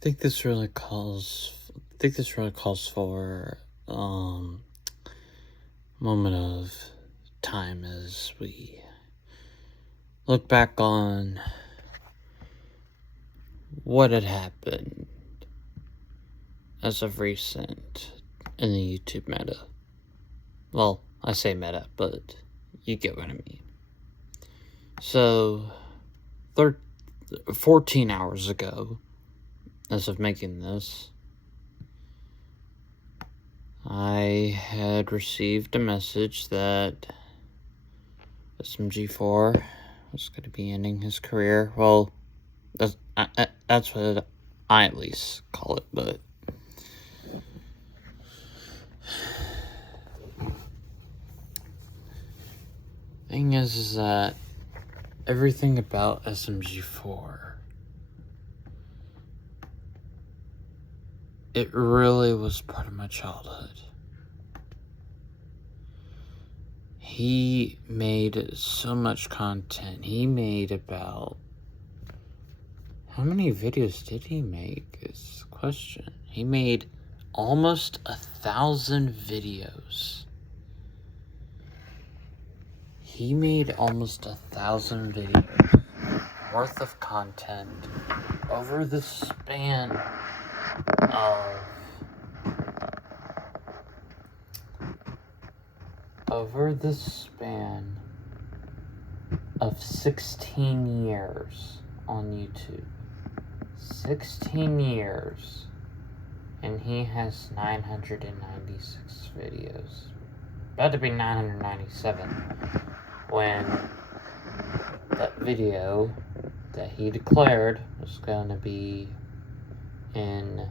think this really calls for moment of time as we look back on what had happened as of recent in the YouTube meta. Well, I say meta, but you get what I mean. So, 14 hours ago, as of making this, I had received a message that SMG4 was going to be ending his career. Well, that's what I at least call it, but thing is that everything about SMG4, it really was part of my childhood. He made so much content. He made about... How many videos did he make is the question. He made almost 1,000 videos. He made almost 1,000 videos worth of content over the span of 16 years on YouTube. 16 years. And he has 996 videos. About to be 997 when that video that he declared was going to be in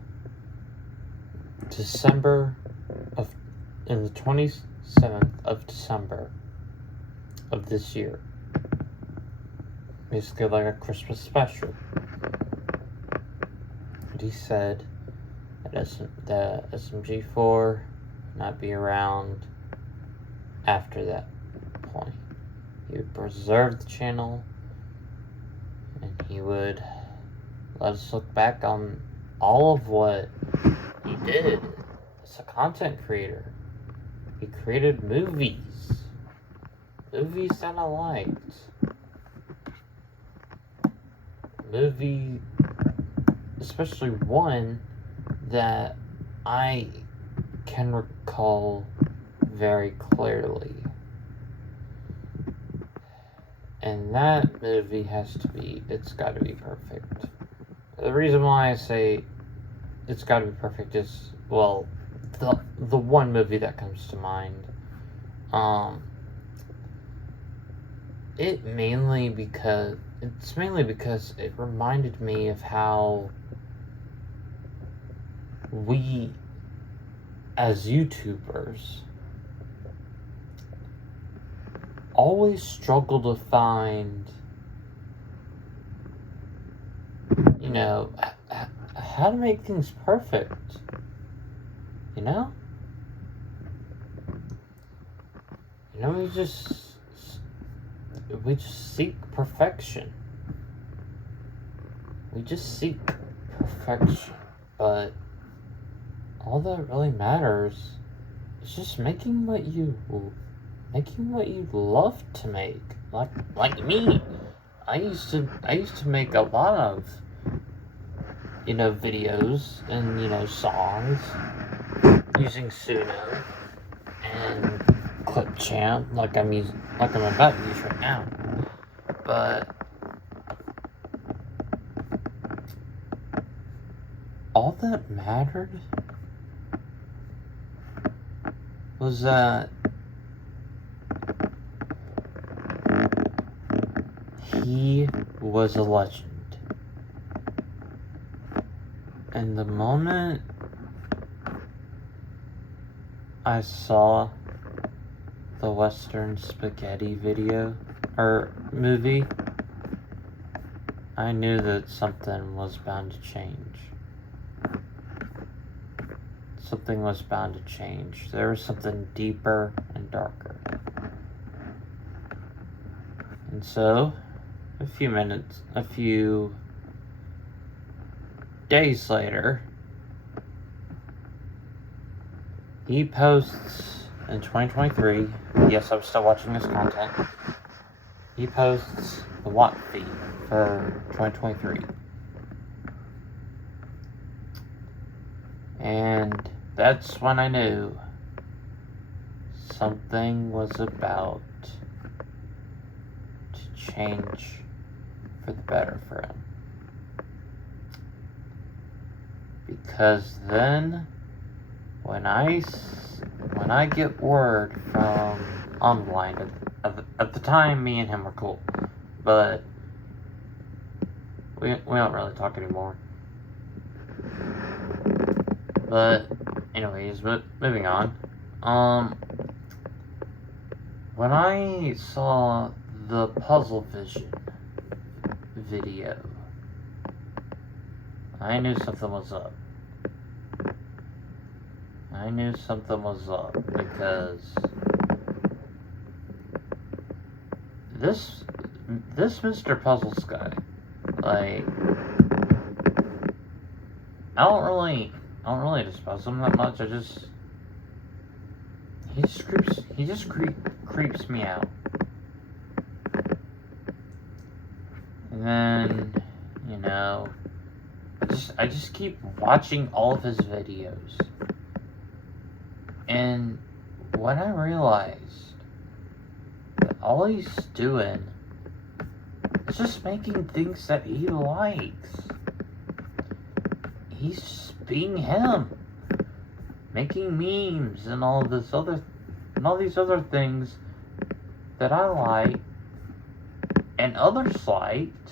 the 27th of December of this year. Basically like a Christmas special. But he said that SMG4 not be around after that point. He would preserve the channel, and he would let us look back on all of what he did as a content creator. He created movies that I liked. Especially one that I can recall very clearly. And that movie it's gotta be perfect. The reason why I say it's gotta be perfect is, well, the one movie that comes to mind, it's mainly because it reminded me of how we, as YouTubers, always struggle to find, how to make things perfect, we just seek perfection. But all that really matters is just making what you love to make. Like me, I used to make a lot of videos and songs using Suno and Clipchamp like I'm about to use right now. But all that mattered was that he was a legend. And the moment I saw the Western Spaghetti movie, I knew that something was bound to change. Something was bound to change. There was something deeper and darker. And so, a few days later, he posts in 2023. Yes, I'm still watching his content. He posts the Watt feed for 2023. And that's when I knew something was about to change for the better for him. Because then, when I get word from online, at the time, me and him were cool, but we don't really talk anymore. But anyways, moving on. When I saw the Puzzle Vision video, I knew something was up. I knew something was up because this Mr. Puzzles guy, like, I don't really despise him that much. He just creeps me out. And then, I just keep watching all of his videos. And when I realized that all he's doing is just making things that he likes. He's just being him. Making memes and all these other things that I like and others liked,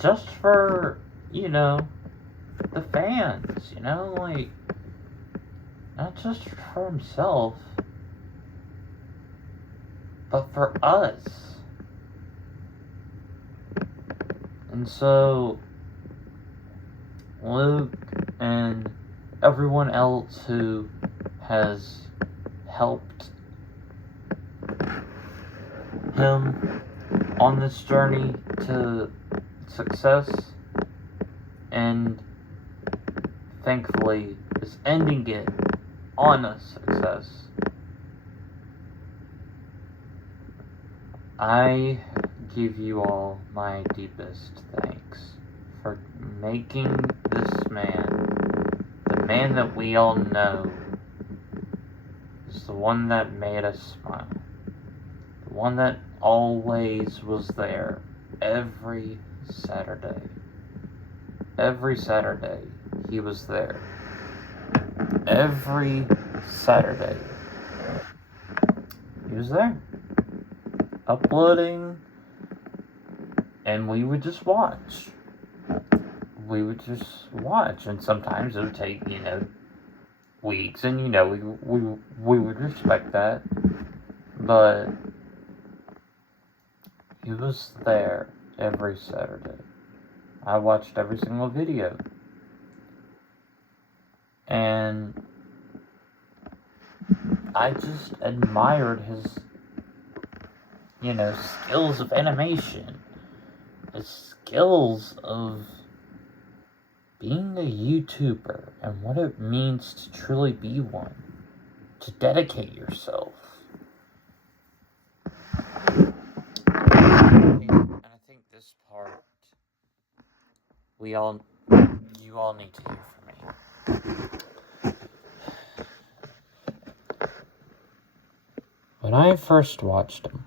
just for, the fans, like, not just for himself, but for us. And so, Luke and everyone else who has helped him on this journey to success, and thankfully is ending it on a success, I give you all my deepest thanks for making this man, the man that we all know, is the one that made us smile, the one that always was there every Saturday. Every Saturday, he was there. Every Saturday, he was there, uploading, and we would just watch. We would just watch, and sometimes it would take, weeks, and we would respect that, but he was there every Saturday. I watched every single video. And I just admired his, skills of animation. His skills of being a YouTuber and what it means to truly be one. To dedicate yourself. And I think this part, you all need to hear from me. When I first watched him,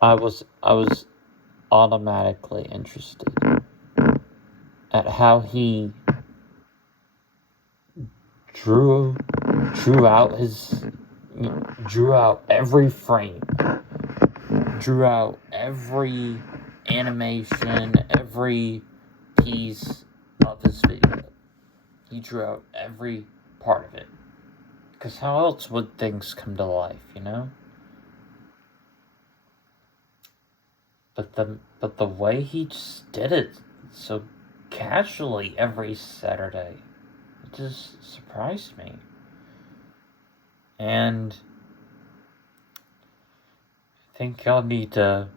I was automatically interested at how he drew out every frame, drew out every animation, every piece of his video. He drew out every part of it. Because how else would things come to life, But the way he just did it so casually every Saturday, it just surprised me. And I think y'all need to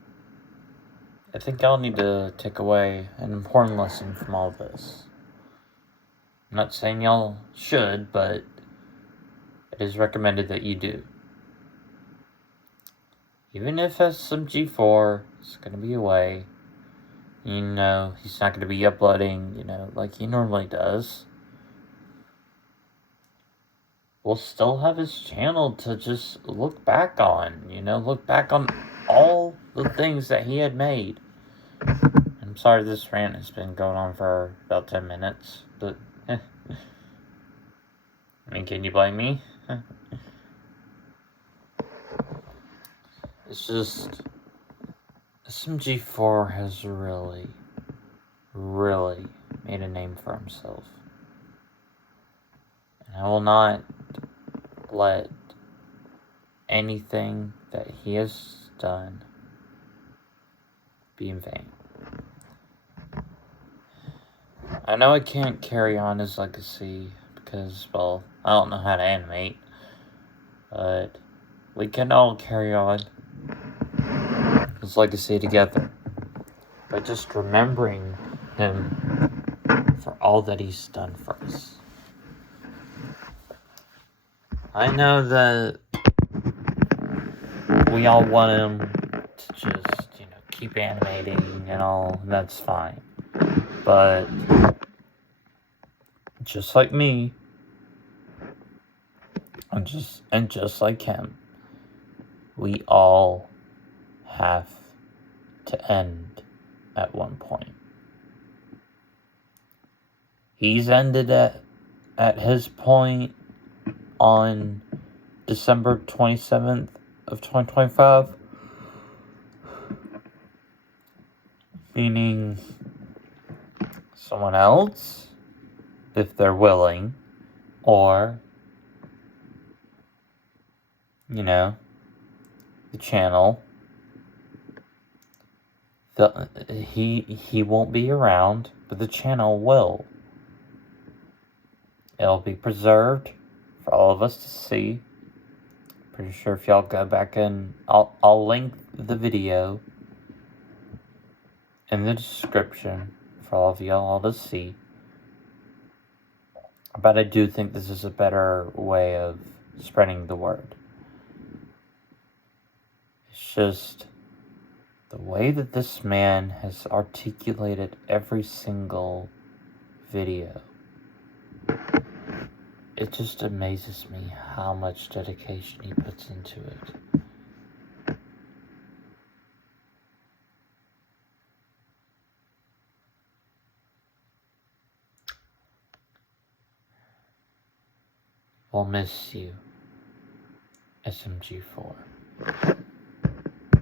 I think y'all need to take away an important lesson from all this. I'm not saying y'all should, but it is recommended that you do. Even if SMG4 is going to be away, he's not going to be uploading, like he normally does. We'll still have his channel to just look back on, look back on all the things that he had made. I'm sorry this rant has been going on for about 10 minutes, but I mean, can you blame me? It's just, SMG4 has really, really made a name for himself. And I will not let anything that he has done be in vain. I know I can't carry on his legacy because, well, I don't know how to animate, but we can all carry on his legacy together by just remembering him for all that he's done for us. I know that we all want him to just, keep animating and all, and that's fine. But just like me, just like him, we all have to end at one point. He's ended at his point on December 27th of 2025, meaning someone else, if they're willing, or the channel, he won't be around, but the channel will. It'll be preserved for all of us to see. Pretty sure if y'all go back and I'll link the video in the description for all of y'all to see. But I do think this is a better way of spreading the word. It's just the way that this man has articulated every single video. It just amazes me how much dedication he puts into it. We'll miss you, SMG4.